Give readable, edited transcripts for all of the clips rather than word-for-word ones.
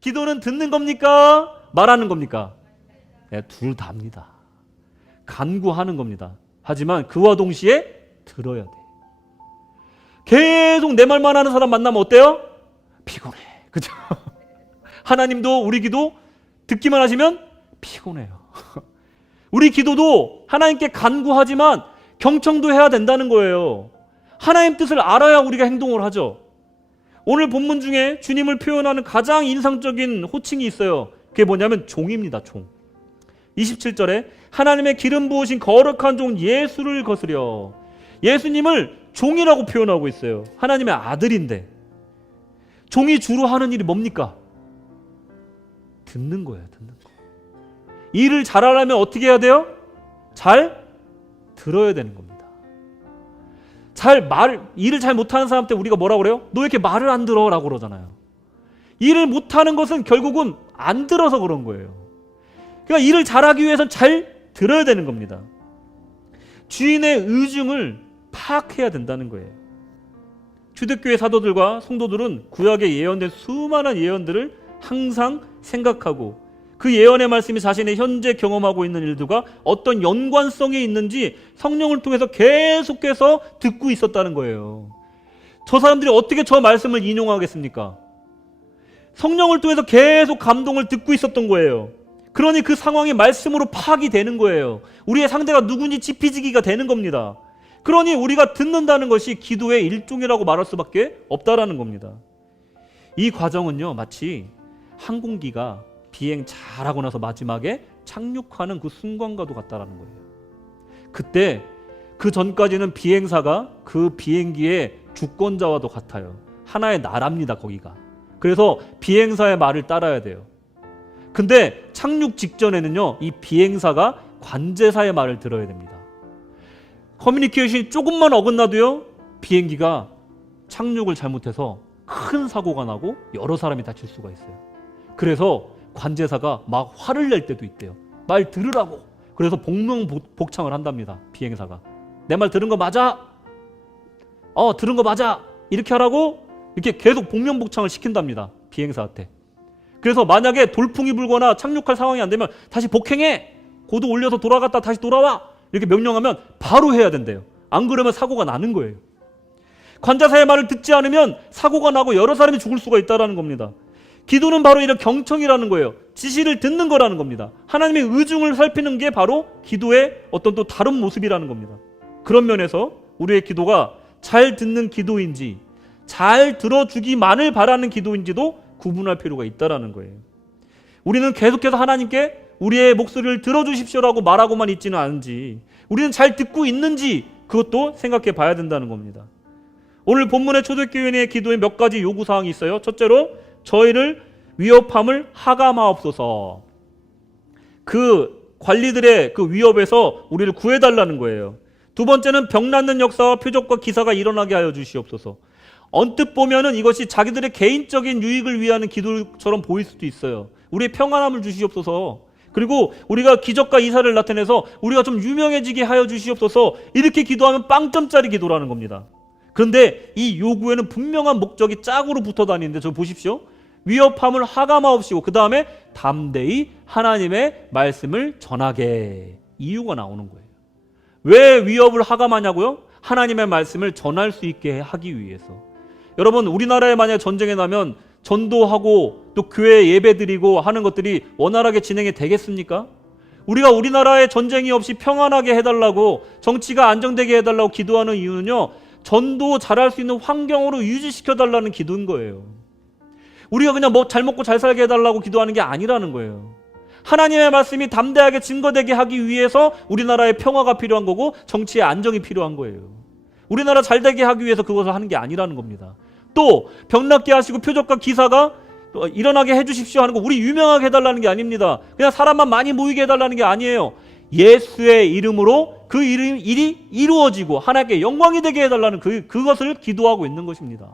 기도는 듣는 겁니까? 말하는 겁니까? 네, 둘 다입니다. 간구하는 겁니다. 하지만 그와 동시에 들어야 돼. 계속 내 말만 하는 사람 만나면 어때요? 피곤해. 그죠? 하나님도 우리 기도 듣기만 하시면 피곤해요. 우리 기도도 하나님께 간구하지만 경청도 해야 된다는 거예요. 하나님 뜻을 알아야 우리가 행동을 하죠. 오늘 본문 중에 주님을 표현하는 가장 인상적인 호칭이 있어요. 그게 뭐냐면 종입니다. 종. 27절에 하나님의 기름 부으신 거룩한 종 예수를 거스려. 예수님을 종이라고 표현하고 있어요. 하나님의 아들인데 종이 주로 하는 일이 뭡니까? 듣는 거예요. 듣는 거. 일을 잘하려면 어떻게 해야 돼요? 잘 들어야 되는 겁니다. 일을 잘 못하는 사람한테 우리가 뭐라고 그래요? 너 왜 이렇게 말을 안 들어? 라고 그러잖아요. 일을 못하는 것은 결국은 안 들어서 그런 거예요. 그러니까 일을 잘하기 위해서는 잘 들어야 되는 겁니다. 주인의 의중을 파악해야 된다는 거예요. 초대교회 사도들과 성도들은 구약에 예언된 수많은 예언들을 항상 생각하고 그 예언의 말씀이 자신의 현재 경험하고 있는 일들과 어떤 연관성이 있는지 성령을 통해서 계속해서 듣고 있었다는 거예요. 저 사람들이 어떻게 저 말씀을 인용하겠습니까? 성령을 통해서 계속 감동을 듣고 있었던 거예요. 그러니 그 상황이 말씀으로 파악이 되는 거예요. 우리의 상대가 누군지 지피지기가 되는 겁니다. 그러니 우리가 듣는다는 것이 기도의 일종이라고 말할 수밖에 없다라는 겁니다. 이 과정은요, 마치 항공기가 비행 잘하고 나서 마지막에 착륙하는 그 순간과도 같다라는 거예요. 그때 그 전까지는 비행사가 그 비행기의 주권자와도 같아요. 하나의 나라입니다, 거기가. 그래서 비행사의 말을 따라야 돼요. 근데 착륙 직전에는요, 이 비행사가 관제사의 말을 들어야 됩니다. 커뮤니케이션이 조금만 어긋나도요, 비행기가 착륙을 잘못해서 큰 사고가 나고 여러 사람이 다칠 수가 있어요. 그래서 관제사가 막 화를 낼 때도 있대요. 말 들으라고. 그래서 복명복창을 한답니다. 비행사가. 내 말 들은 거 맞아? 들은 거 맞아. 이렇게 하라고 이렇게 계속 복명복창을 시킨답니다. 비행사한테. 그래서 만약에 돌풍이 불거나 착륙할 상황이 안 되면 다시 복행해. 고도 올려서 돌아갔다 다시 돌아와. 이렇게 명령하면 바로 해야 된대요. 안 그러면 사고가 나는 거예요. 관제사의 말을 듣지 않으면 사고가 나고 여러 사람이 죽을 수가 있다는 겁니다. 기도는 바로 이런 경청이라는 거예요. 지시를 듣는 거라는 겁니다. 하나님의 의중을 살피는 게 바로 기도의 어떤 또 다른 모습이라는 겁니다. 그런 면에서 우리의 기도가 잘 듣는 기도인지 잘 들어주기만을 바라는 기도인지도 구분할 필요가 있다는 거예요. 우리는 계속해서 하나님께 우리의 목소리를 들어주십시오라고 말하고만 있지는 않은지 우리는 잘 듣고 있는지 그것도 생각해 봐야 된다는 겁니다. 오늘 본문의 초대교회의 기도에 몇 가지 요구사항이 있어요. 첫째로 저희를 위협함을 하감하옵소서. 그 관리들의 그 위협에서 우리를 구해달라는 거예요. 두 번째는 병낫는 역사와 표적과 기사가 일어나게 하여 주시옵소서. 언뜻 보면은 이것이 자기들의 개인적인 유익을 위하는 기도처럼 보일 수도 있어요. 우리의 평안함을 주시옵소서. 그리고 우리가 기적과 이사를 나타내서 우리가 좀 유명해지게 하여 주시옵소서. 이렇게 기도하면 빵점짜리 기도라는 겁니다. 그런데 이 요구에는 분명한 목적이 짝으로 붙어 다니는데 저 보십시오. 위협함을 하감하옵시고 그 다음에 담대히 하나님의 말씀을 전하게. 이유가 나오는 거예요. 왜 위협을 하감하냐고요? 하나님의 말씀을 전할 수 있게 하기 위해서. 여러분, 우리나라에 만약 전쟁이 나면 전도하고 또 교회 예배드리고 하는 것들이 원활하게 진행이 되겠습니까? 우리가 우리나라에 전쟁이 없이 평안하게 해달라고, 정치가 안정되게 해달라고 기도하는 이유는요, 전도 잘할 수 있는 환경으로 유지시켜달라는 기도인 거예요. 우리가 그냥 잘 먹고 잘 살게 해달라고 기도하는 게 아니라는 거예요. 하나님의 말씀이 담대하게 증거되게 하기 위해서 우리나라의 평화가 필요한 거고 정치의 안정이 필요한 거예요. 우리나라 잘 되게 하기 위해서 그것을 하는 게 아니라는 겁니다. 또 병낫게 하시고 표적과 기사가 일어나게 해주십시오 하는 거 우리 유명하게 해달라는 게 아닙니다. 그냥 사람만 많이 모이게 해달라는 게 아니에요. 예수의 이름으로 그 일이 이루어지고 하나님께 영광이 되게 해달라는 그것을 기도하고 있는 것입니다.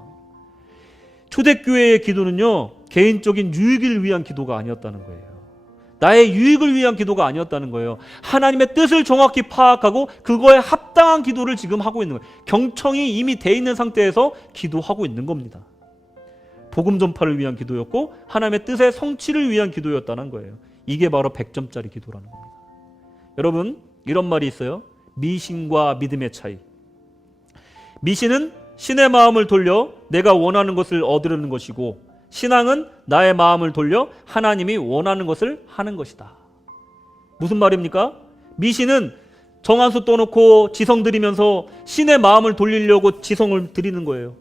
초대교회의 기도는요, 개인적인 유익을 위한 기도가 아니었다는 거예요. 나의 유익을 위한 기도가 아니었다는 거예요. 하나님의 뜻을 정확히 파악하고 그거에 합당한 기도를 지금 하고 있는 거예요. 경청이 이미 돼 있는 상태에서 기도하고 있는 겁니다. 복음 전파를 위한 기도였고 하나님의 뜻의 성취를 위한 기도였다는 거예요. 이게 바로 100점짜리 기도라는 겁니다. 여러분, 이런 말이 있어요. 미신과 믿음의 차이. 미신은 신의 마음을 돌려 내가 원하는 것을 얻으려는 것이고, 신앙은 나의 마음을 돌려 하나님이 원하는 것을 하는 것이다. 무슨 말입니까? 미신은 정한수 떠놓고 지성 드리면서 신의 마음을 돌리려고 지성을 드리는 거예요.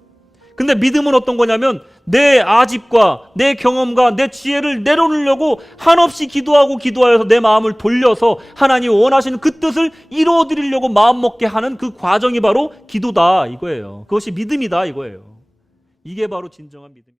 근데 믿음은 어떤 거냐면 내 아집과 내 경험과 내 지혜를 내려놓으려고 한없이 기도하여서 내 마음을 돌려서 하나님이 원하시는 그 뜻을 이루어 드리려고 마음먹게 하는 그 과정이 바로 기도다 이거예요. 그것이 믿음이다 이거예요. 이게 바로 진정한 믿음.